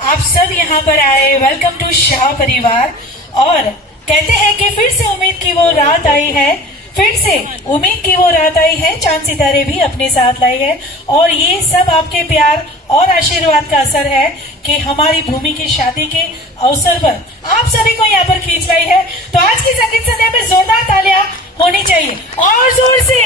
आप सब यहाँ पर आए, वेलकम टू शाह परिवार। और कहते हैं कि फिर से उम्मीद की वो रात आई है, फिर से उम्मीद की वो रात आई है, चांद सितारे भी अपने साथ लाए हैं। और ये सब आपके प्यार और आशीर्वाद का असर है कि हमारी भूमि की शादी के अवसर पर आप सभी को यहाँ पर खींच लाई है। तो आज की संगीत संध्या में जोरदार तालियां होनी चाहिए और जोर से।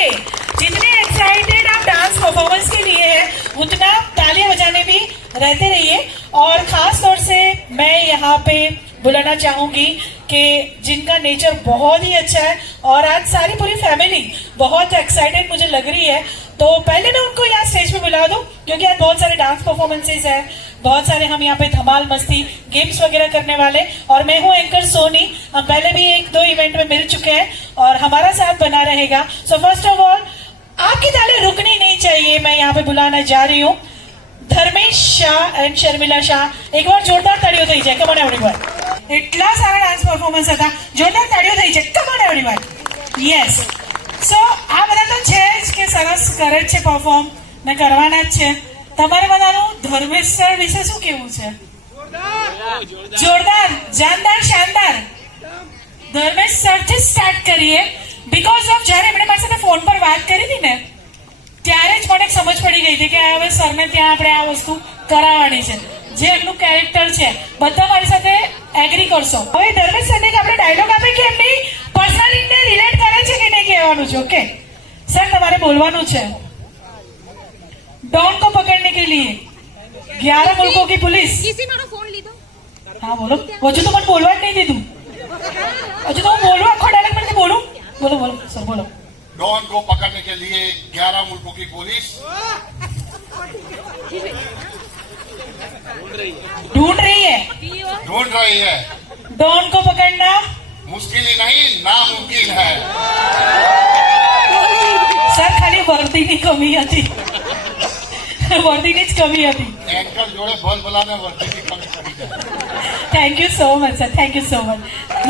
जितने एक्साइटेड आप डांस परफॉर्मेंस के लिए हैं, उतना तालियां बजाने भी रहते रहिए। और खास तौर से मैं यहाँ पे बुलाना चाहूंगी कि जिनका नेचर बहुत ही अच्छा है और आज सारी पूरी फैमिली बहुत एक्साइटेड मुझे लग रही है। तो पहले मैं उनको यहाँ स्टेज पे बुला दूं, क्योंकि आज बहुत सारे डांस परफॉर्मेंसेज है, बहुत सारे हम यहाँ पे धमाल मस्ती गेम्स वगैरह करने वाले। और मैं हूँ एंकर सोनी, हम पहले भी 1-2 इवेंट में मिल चुके हैं और हमारा साथ बना रहेगा। सो फर्स्ट ऑफ ऑल आपकी तालियां रुकनी नहीं चाहिए। मैं यहाँ पे बुलाना जा रही हूँ ધર્મેશ શાહ એન્ડ શર્મિલા શાહ। એકવાર જોરદાર તાળીઓ થઈ જાય, કમ ઓન એવરીવન। એટલા સારા ડાન્સ પરફોર્મન્સ હતા, જોરદાર તાળીઓ થઈ જાય, કમ ઓન એવરીવન। યસ, સો આ બધા તો છે જ કે સરસ કરે જ છે પરફોર્મ ને કરવાના જ છે। તમારે બધાનું ધર્મેશ સર વિશે શું કેવું છે? જોરદાર, જાનદાર, શાનદાર। ધર્મેશ સરથી સ્ટાર્ટ કરીએ, બીકોઝ ઓફ જ્યારે એમણે મારી સાથે ફોન પર વાત કરી હતી ને, ત્યારે જ મને સમજ પડી ગઈ હતી કે હવે સરને ત્યાં આપણે આ વસ્તુ કરાવવાની છે। જે એમનું કેરેક્ટર છે, બધા મારી સાથે એગ્રી કરશો। હવે ધર્મેશ સરને આપણે ડાયલોગ આપે કે એમની પર્સનાલિટીને રિલેટ કરે છે કે નહીં કહેવાનું છે। ઓકે સર, તમારે બોલવાનું છે। डॉन को पकड़ने के लिए 11 मुल्कों की पुलिस। हाँ बोलो, हजू तो मैं बोलवा नहीं दी तू, हजू तो मैं बोलू, आखो डायलॉग में बोलू। बोलो बोलो सर, बोलो। डॉन को पकड़ने के लिए 11 मुल्कों की पुलिस ढूंढ रही है। डॉन को पकड़ना मुश्किल ही नहीं, नामुमकिन है। सर खाली वर्दीની કમી હતી, વર્દીની જ કમી હતી। एंकर जोड़े बोल बोलाने वर्दी की कमी पड़ी है। Thank you so much sir, thank you so much.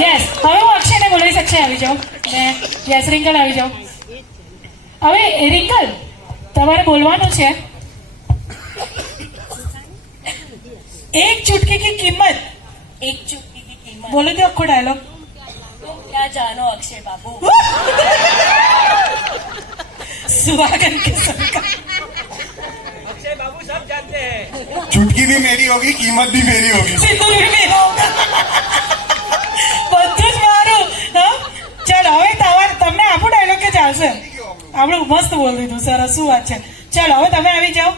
Yes, હવે હું અક્ષયને બોલાવી શકશે, આવી જાઓ ને। યસ રિંકલ, આવી જાઓ। હવે રિંકલ, તમારે બોલવાનું છે। एक चुटकी की कीमत, बोलो तो आपको डायलॉग। क्या जानो अक्षय बाबू। सुहागन के सबका अक्षय बाबू सब जानते हैं। चुटकी भी मेरी होगी, कीमत भी मेरी होगी। सिंदूर भी मेरा होगा, બધું જ મારું। હા ચાલો, હવે તમને આપો ડાયલોગ કે ચાલશે? આપણે મસ્ત બોલી દીધું, સરસ, શું વાત છે। ચાલો હવે તમે આવી જાઓ।